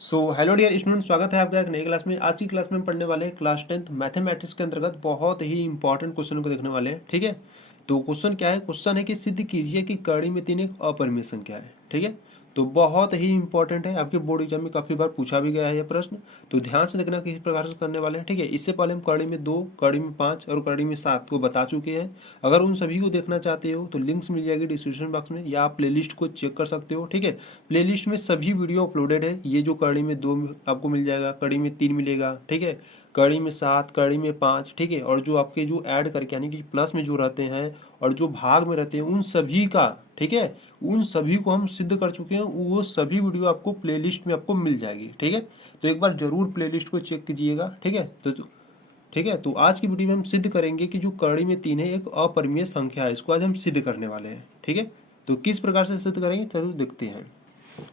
Hello dear student, स्वागत है आपका एक नई क्लास में। आज की क्लास में हम पढ़ने वाले हैं क्लास 10th मैथमेटिक्स के अंतर्गत बहुत ही इंपॉर्टेंट क्वेश्चन को देखने वाले हैं। ठीक है, तो क्वेश्चन क्या है? क्वेश्चन है कि सिद्ध कीजिए कि कड़ी में 3 एक अपरिमेय संख्या है। ठीक है, तो बहुत ही इंपॉर्टेंट है, आपके बोर्ड एग्जाम में काफ़ी बार पूछा भी गया है यह प्रश्न। तो ध्यान से देखना किस प्रकार से करने वाले हैं। ठीक है, इससे पहले हम कड़ी में 2, कड़ी में 5 और कड़ी में 7 को बता चुके हैं। अगर उन सभी को देखना चाहते हो तो लिंक्स मिल जाएगी डिस्क्रिप्शन बॉक्स में, या आप प्लेलिस्ट को चेक कर सकते हो। ठीक है, प्लेलिस्ट में सभी वीडियो अपलोडेड है। ये जो कड़ी में 2 आपको मिल जाएगा, कड़ी में 3 मिलेगा। ठीक है, कड़ी में 7, कड़ी में 5। ठीक है, और जो आपके जो ऐड करके यानी कि प्लस में जो रहते हैं और जो भाग में रहते हैं उन सभी का, ठीक है, उन सभी को हम सिद्ध कर चुके हैं। वो सभी वीडियो आपको प्लेलिस्ट में आपको मिल जाएगी। ठीक है, तो एक बार जरूर प्लेलिस्ट को चेक कीजिएगा। ठीक है, ठीक है, तो आज की वीडियो में हम सिद्ध करेंगे कि जो कड़ी में 3 है एक अपरिमेय संख्या है। इसको आज हम सिद्ध करने वाले हैं। ठीक है, तो किस प्रकार से सिद्ध करेंगे जरूर देखते हैं।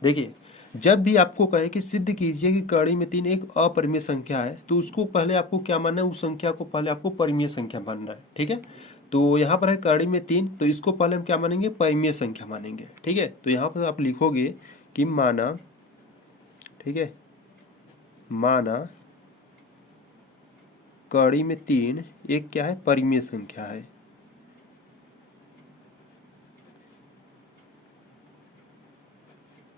देखिए, जब भी आपको कहे कि सिद्ध कीजिए कि कड़ी में 3 एक अपरिमेय संख्या है, तो उसको पहले आपको क्या मानना है? उस संख्या को पहले आपको परिमेय संख्या मानना है। ठीक है, तो यहाँ पर है कड़ी में 3, तो इसको पहले हम क्या मानेंगे? परिमेय संख्या मानेंगे। ठीक है, तो यहाँ पर आप लिखोगे कि माना, ठीक है, माना कड़ी में 3 एक क्या है? परिमेय संख्या है।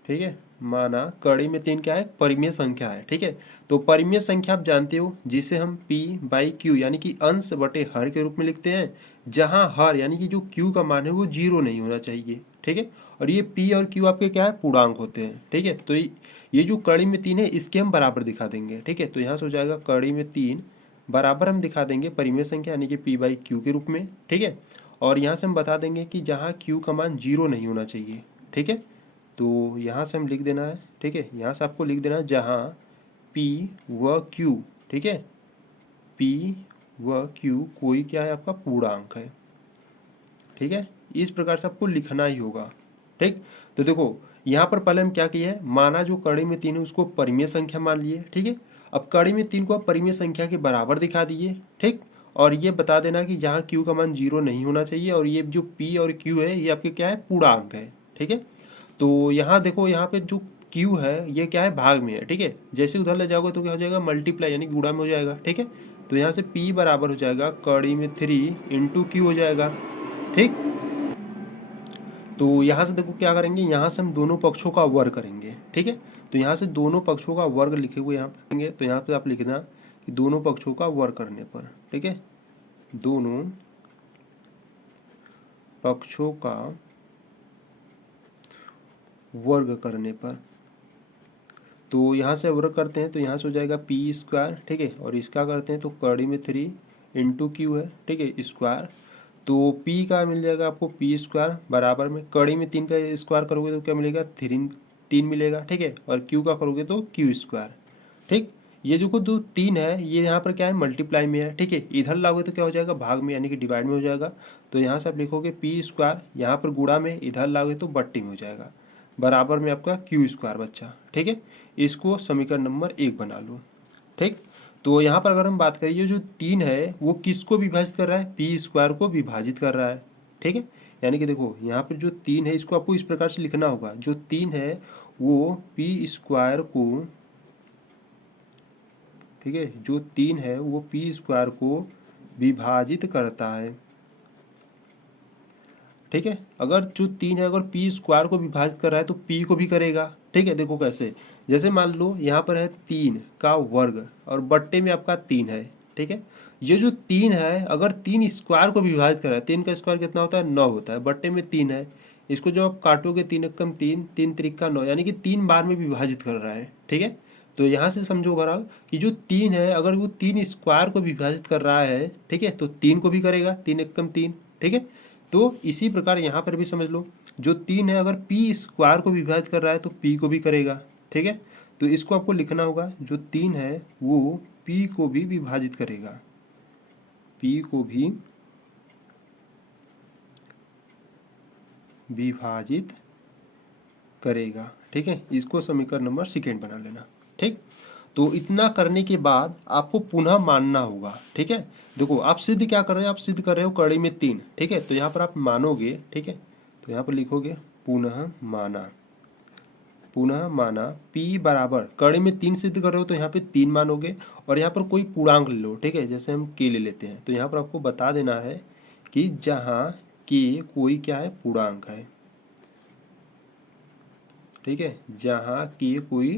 ठीक है, माना कड़ी में 3 क्या है? परिमेय संख्या है। ठीक है, तो परिमेय संख्या आप जानते हो जिसे हम p बाई क्यू यानी कि अंश बटे हर के रूप में लिखते हैं, जहां हर यानी कि जो q का मान है वो 0 नहीं होना चाहिए। ठीक है, और ये p और q आपके क्या है? पूर्णांक होते हैं। ठीक है, तो ये जो कड़ी में 3 है इसके हम बराबर दिखा देंगे। ठीक है, तो यहाँ से हो जाएगा कड़ी में 3 बराबर हम दिखा देंगे परिमेय संख्या यानी कि p बाई क्यू के रूप में। ठीक है, और यहाँ से हम बता देंगे कि जहाँ q का मान 0 नहीं होना चाहिए। ठीक है, तो यहाँ से हम लिख देना है। ठीक है, यहाँ से आपको लिख देना है जहाँ P व Q, ठीक है, P व Q कोई क्या है? आपका पूर्णांक है। ठीक है, इस प्रकार से आपको लिखना ही होगा। ठीक, तो देखो यहाँ पर पहले हम क्या किए हैं? माना जो कड़ी में 3 है उसको परिमेय संख्या मान लिए। ठीक है, अब कड़ी में 3 को आप परिमेय संख्या के बराबर दिखा दिए। ठीक, और ये बता देना कि जहाँ Q का मान 0 नहीं होना चाहिए, और ये जो P और Q है ये आपके क्या है? पूर्णांक है। ठीक है, तो यहाँ देखो, यहाँ पे जो Q है ये क्या है? भाग में है। ठीक है, जैसे उधर ले जाओगे तो क्या हो जाएगा? मल्टीप्लाई यानी गुणा में हो जाएगा। ठीक है, तो यहाँ से P बराबर हो जाएगा कड़ी में 3 इंटू क्यू हो जाएगा। ठीक, तो यहाँ से देखो क्या करेंगे? यहाँ से हम दोनों पक्षों का वर्ग करेंगे। ठीक है, तो यहाँ से दोनों पक्षों का वर्ग लिखे हुए यहाँ पे, तो यहाँ पे आप लिखना कि दोनों पक्षों का वर्ग करने पर, ठीक है, दोनों पक्षों का वर्ग करने पर, तो यहाँ से वर्ग करते हैं तो यहाँ से हो जाएगा पी स्क्वायर। ठीक है, और इसका करते हैं तो कड़ी में 3 इंटू क्यू है। ठीक है, स्क्वायर, तो पी का मिल जाएगा आपको पी स्क्वायर बराबर में कड़ी में 3 का स्क्वायर करोगे तो क्या मिलेगा? 3 मिलेगा। ठीक है, और क्यू का करोगे तो क्यू स्क्वायर। ठीक, ये जो दो 3 है ये यहाँ पर क्या है? मल्टीप्लाई में है। ठीक है, इधर लाओगे तो क्या हो जाएगा? भाग में यानी कि डिवाइड में हो जाएगा। तो यहाँ से आप लिखोगे पी स्क्वायर, यहाँ पर गुणा में, इधर लाओगे तो बट्टी में हो जाएगा, बराबर में आपका क्यू स्क्वायर बच्चा। ठीक है, इसको समीकरण नंबर 1 बना लो। ठीक, तो यहाँ पर अगर हम बात करें, ये जो 3 है वो किसको विभाजित कर रहा है? पी स्क्वायर को विभाजित कर रहा है। ठीक है, यानी कि देखो यहाँ पर जो 3 है इसको आपको इस प्रकार से लिखना होगा, जो 3 है वो पी स्क्वायर को, ठीक है, जो 3 है वो पी स्क्वायर को विभाजित करता है। ठीक है, अगर जो 3 है अगर पी स्क्वायर को विभाजित कर रहा है तो पी को भी करेगा। ठीक है, देखो कैसे, जैसे मान लो यहाँ पर है 3 का वर्ग और बट्टे में आपका 3 है। ठीक है, ये जो 3 है अगर 3 स्क्वायर को विभाजित कर रहा है, 3 का स्क्वायर कितना होता है? 9 होता है, बट्टे में 3 है, इसको जब आप काटोगे 3 एकम 3, 3 त्रिका 9, यानी कि 3 बार में विभाजित कर रहा है। ठीक है, तो यहाँ से समझो ओवरऑल कि जो 3 है अगर वो 3 स्क्वायर को विभाजित कर रहा है, ठीक है, तो 3 को भी करेगा, 3 एकम 3। ठीक है, तो इसी प्रकार यहाँ पर भी समझ लो, जो 3 है अगर पी स्क्वायर को विभाजित कर रहा है तो पी को भी करेगा। ठीक है, तो इसको आपको लिखना होगा, जो 3 है वो पी को भी विभाजित करेगा, पी को भी विभाजित करेगा। ठीक है, इसको समीकरण नंबर 2 बना लेना। ठीक, तो इतना करने के बाद आपको पुनः मानना होगा। ठीक है, देखो आप सिद्ध क्या कर रहे हो? आप सिद्ध कर रहे हो कड़ी में 3। ठीक है, तो यहाँ पर आप मानोगे। ठीक है, तो यहाँ पर लिखोगे पुनः माना, पुनः माना p बराबर, कड़ी में 3 सिद्ध कर रहे हो तो यहाँ पे 3 मानोगे, और यहाँ पर कोई पूर्णांक ले लो, ठीक है, जैसे हम k ले लेते हैं, तो यहाँ पर आपको बता देना है कि जहाँ k कोई क्या है, पूर्णांक है, ठीक है, जहाँ k कोई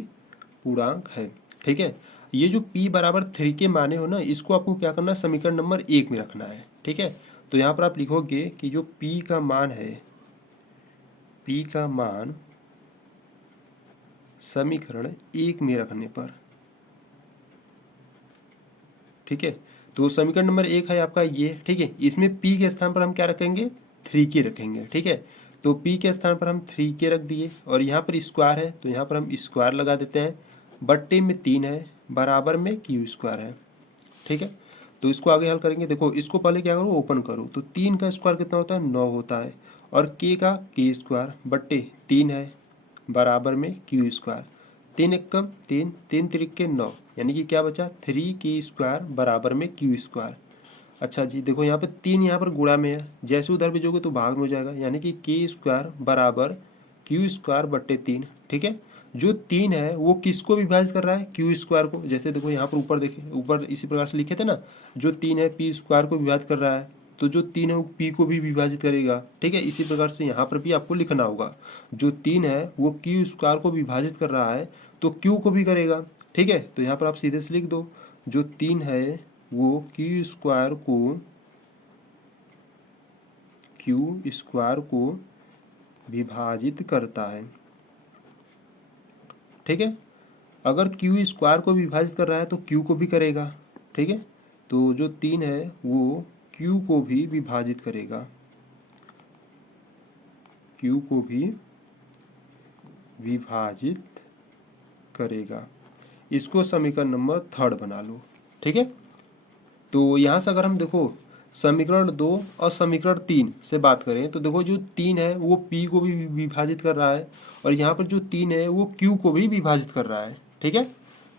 पूर्णांक है, ठीक है। ये जो p बराबर 3 के माने हो ना, इसको आपको क्या करना है, समीकरण नंबर 1 में रखना है, ठीक है। तो यहाँ पर आप लिखोगे कि जो p का मान है, p का मान समीकरण 1 में रखने पर, ठीक है। तो समीकरण नंबर 1 है आपका ये, ठीक है। इसमें p के स्थान पर हम क्या रखेंगे, 3k रखेंगे, ठीक है। तो p के स्थान पर हम 3k रख दिए, और यहाँ पर स्क्वायर है तो यहाँ पर हम स्क्वायर लगा देते हैं, बट्टे में 3 है, बराबर में q स्क्वायर है, ठीक है। तो इसको आगे हल करेंगे। देखो इसको पहले क्या करो, ओपन करो, तो 3 का स्क्वायर कितना होता है, 9 होता है, और k का k स्क्वायर बट्टे 3 है, बराबर में q स्क्वायर, 3 एकम 3, 3 त्रिक 9, यानी कि क्या बचा, 3k स्क्वायर बराबर में q स्क्वायर। अच्छा जी, देखो यहाँ पे 3 यहाँ पर गुणा में है, जैसे उधर भेजोगे तो भाग में हो जाएगा, यानी कि k स्क्वायर बराबर q स्क्वायर बट्टे 3, ठीक है। जो 3 है वो किसको विभाजित कर रहा है, q स्क्वायर को। जैसे देखो यहाँ पर ऊपर देखिए, ऊपर इसी प्रकार से लिखे थे ना, जो 3 है p स्क्वायर को विभाजित कर रहा है, तो जो 3 है वो p को भी विभाजित करेगा, ठीक है। इसी प्रकार से यहाँ पर भी आपको लिखना होगा, जो 3 है वो q स्क्वायर को विभाजित कर रहा है तो q को भी करेगा, ठीक है। तो यहाँ पर आप सीधे से लिख दो, जो 3 है वो q स्क्वायर को विभाजित करता है, ठीक है। अगर q स्क्वायर को विभाजित कर रहा है तो q को भी करेगा, ठीक है। तो जो 3 है वो q को भी विभाजित करेगा, q को भी विभाजित करेगा। इसको समीकरण नंबर 3 बना लो, ठीक है। तो यहाँ से अगर हम देखो समीकरण 2 और समीकरण 3 से बात करें तो देखो जो 3 है वो p को भी विभाजित कर रहा है, और यहाँ पर जो 3 है वो q को भी विभाजित कर रहा है, ठीक है।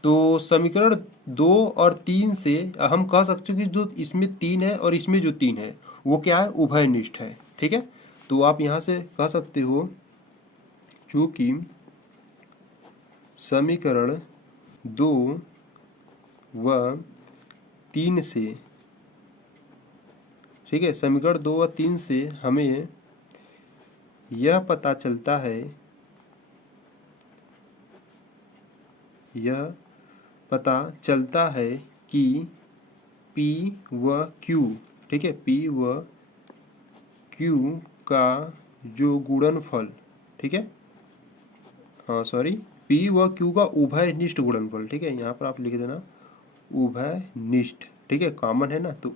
तो समीकरण 2 और 3 से हम कह सकते हो कि जो इसमें 3 है और इसमें जो 3 है वो क्या है, उभयनिष्ठ है, ठीक है। तो आप यहाँ से कह सकते हो चूँकि समीकरण 2 व 3 से, ठीक है, समीकरण 2 व 3 से हमें यह पता चलता है, यह पता चलता है कि p व q, ठीक है, p व q का जो गुणनफल, ठीक है, हाँ सॉरी, p व q का उभयनिष्ठ गुणनफल, ठीक है, यहाँ पर आप लिख देना उभयनिष्ठ, ठीक है, कॉमन है ना, तो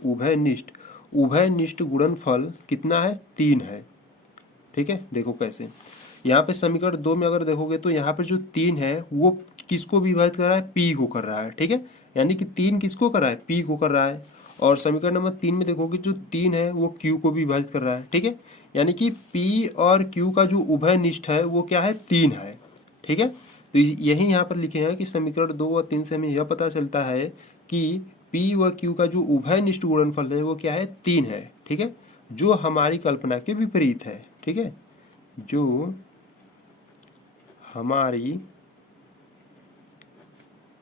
उभयनिष्ठ गुणनफल कितना है, 3 है, ठीक है। देखो कैसे, यहाँ पे समीकरण 2 में अगर देखोगे तो यहाँ पे जो 3 है वो किसको विभाजित कर रहा है, p को कर रहा है, ठीक है, यानी कि 3 किसको कर रहा है, p को कर रहा है। और समीकरण नंबर 3 में देखोगे जो 3 है वो q को भी विभाजित कर रहा है, ठीक है, यानी कि p और q का जो उभयनिष्ठ है वो क्या है, 3 है, ठीक है। तो यही यहाँ पर लिखे हैं कि समीकरण 2 और 3 से हमें यह पता चलता है कि p व q का जो उभयनिष्ठ गुणनफल है वो क्या है, 3 है, ठीक है, जो हमारी कल्पना के विपरीत है, ठीक है, जो हमारी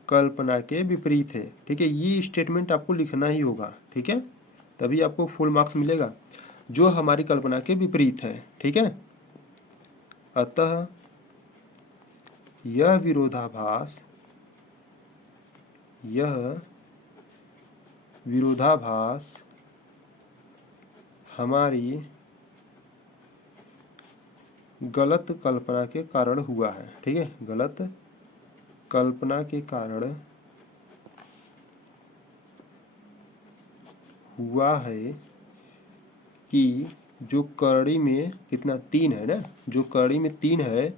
कल्पना के विपरीत है, ठीक है। ये स्टेटमेंट आपको लिखना ही होगा, ठीक है, तभी आपको फुल मार्क्स मिलेगा, जो हमारी कल्पना के विपरीत है, ठीक है। अतः यह विरोधाभास हमारी गलत कल्पना के कारण हुआ है, ठीक है, गलत कल्पना के कारण हुआ है कि जो कड़ी में कितना 3 है ना, जो कड़ी में 3 है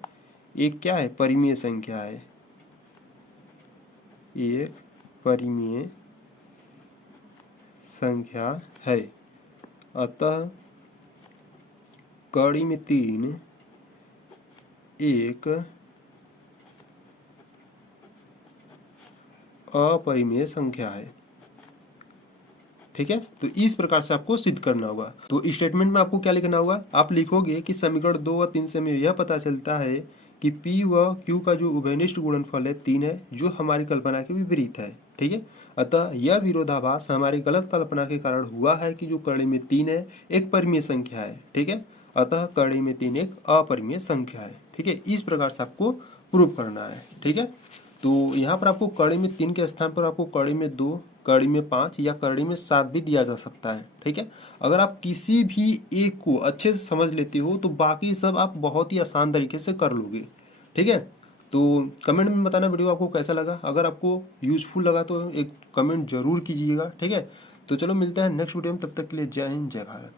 एक क्या है, परिमेय संख्या है, एक परिमेय संख्या है। अतः कड़ी में 3 एक अपरिमेय संख्या है, ठीक है। तो इस प्रकार से आपको सिद्ध करना होगा। तो स्टेटमेंट में आपको क्या लिखना होगा, आप लिखोगे कि समीकरण 2 और 3 से हमें यह पता चलता है कि P व Q का जो उभयनिष्ठ गुणनफल है 3 है, जो हमारी कल्पना के विपरीत है। ठीक है, अतः यह विरोधाभास हमारी गलत कल्पना के कारण हुआ है कि जो कड़ी में 3 है एक परिमेय संख्या है। ठीक है, अतः कड़ी में 3 एक अपरिमेय संख्या है। ठीक है, इस प्रकार से आपको प्रूव करना है। ठीक है, तो यहाँ पर आपको कड़ी में 3 के स्थान पर आपको कड़ी में 2, कड़ी में 5 या कड़ी में 7 भी दिया जा सकता है। ठीक है, अगर आप किसी भी एक को अच्छे से समझ लेते हो तो बाकी सब आप बहुत ही आसान तरीके से कर लोगे। ठीक है, तो कमेंट में बताना वीडियो आपको कैसा लगा। अगर आपको यूजफुल लगा तो एक कमेंट जरूर कीजिएगा। ठीक है, तो चलो मिलते हैं नेक्स्ट वीडियो में, तब तक के लिए जय हिंद जय भारत।